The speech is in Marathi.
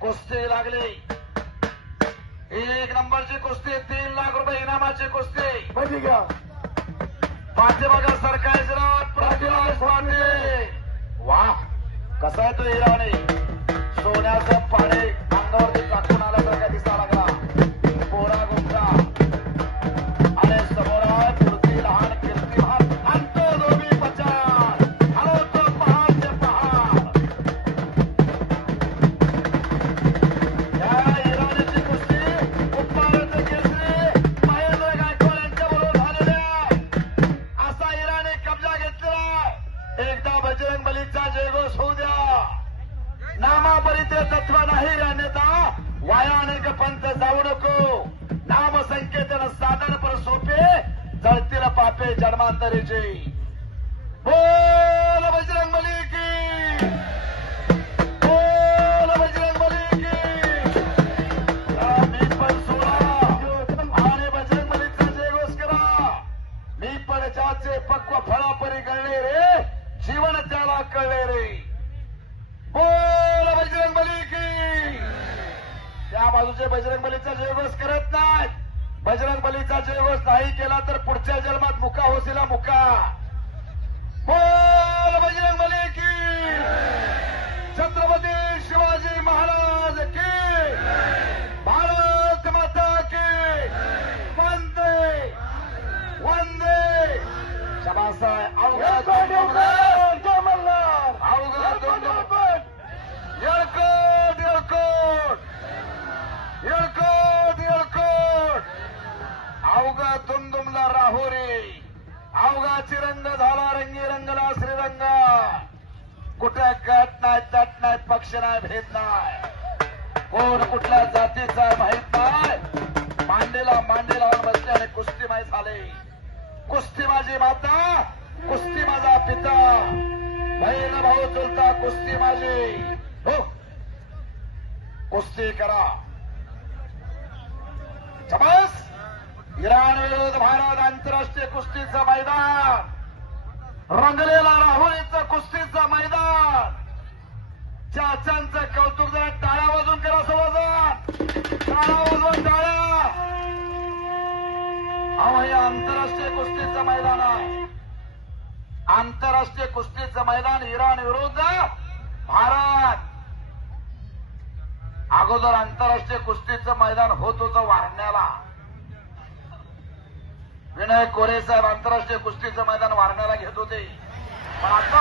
कुस्ती लागली. 1 नंबरची कुस्ती. 3 लाख रुपये इनामाची कुस्ती. माहिती घ्या. पाठीमागे सरकायचं पृथ्वीराज पाटील. वा कसा आहे तो हिराने. सोन्याचं पाणी अंगावरती टाकून आल्यासारखा दिसा लागला. पोरा गुंडा आणि समोर आहे पुढची लहान कीर्तिमान आणि तो दोघी पचार हलवतो पहाड ते पहाड. या हिराणीची कुस्ती उपमानाचं केसरी महेंद्र गायकवाड यांच्याबरोबर झालेली आहे. असा हिराने कब्जा घेतलेला. एकदा बजरंग बलीचा जयघोष होऊ द्या. नामापरिते तत्व नाही अन्यथा वाया अनेक पंथ जाऊ नको. नाम संकेतन साधन पर सोपे जळतील पापे जन्मांतरीचे. बोल बजरंग बली की. बोल बजरंग बली की. मी पण सोडा आणि बजरंग बलीचा जयघोष करा. मी पण ज्याचे पक्व फळापरी गळले रे जीवन त्याला कळले रे. बोल बजरंग बली की. त्या बाजूचे बजरंग बलीचा जयघोष करत नाहीत. बजरंग बलीचा जयघोष नाही केला तर पुढच्या जन्मात मुका होशीला मुका. बोल बजरंग बली की. छत्रपती शिवाजी महाराज की. भारत माता की. वंदे वंदे. शबासाय अवघा येळकोट येळकोट येळकोट येळकोट. अवघा दुमदुमला राहुरी. अवघा चिरंग झाला रंगी रंगला श्रीरंग. कुठे गट नाही तट नाही पक्ष नाही भेद नाही. कोण कुठल्या जातीचा माहित नाही. मांडीला मांडी लावून बसले आणि कुस्ती माहीत झाले. कुस्ती माझी माता कुस्ती माझा पिता. बहीण भाऊ चुलता कुस्ती माझी. हो कुस्ती करा. शबास. इराण विरुद्ध भारत आंतरराष्ट्रीय कुस्तीचं मैदान. रंगलेला राहुरीचं कुस्तीचं मैदान. चाचांचं कौतुक जरा टाळ्या वाजून करा. सवजन टाळ्या वाजवून टाळ्या. अहो हे आंतरराष्ट्रीय कुस्तीचं मैदान आहे. आंतरराष्ट्रीय कुस्तीचं मैदान. इराण विरुद्ध भारत. अगोदर आंतरराष्ट्रीय कुस्तीचं मैदान होत होतं वारण्याला. विनय कोरे साहेब आंतरराष्ट्रीय कुस्तीचं मैदान वारण्याला घेत होते. पण आता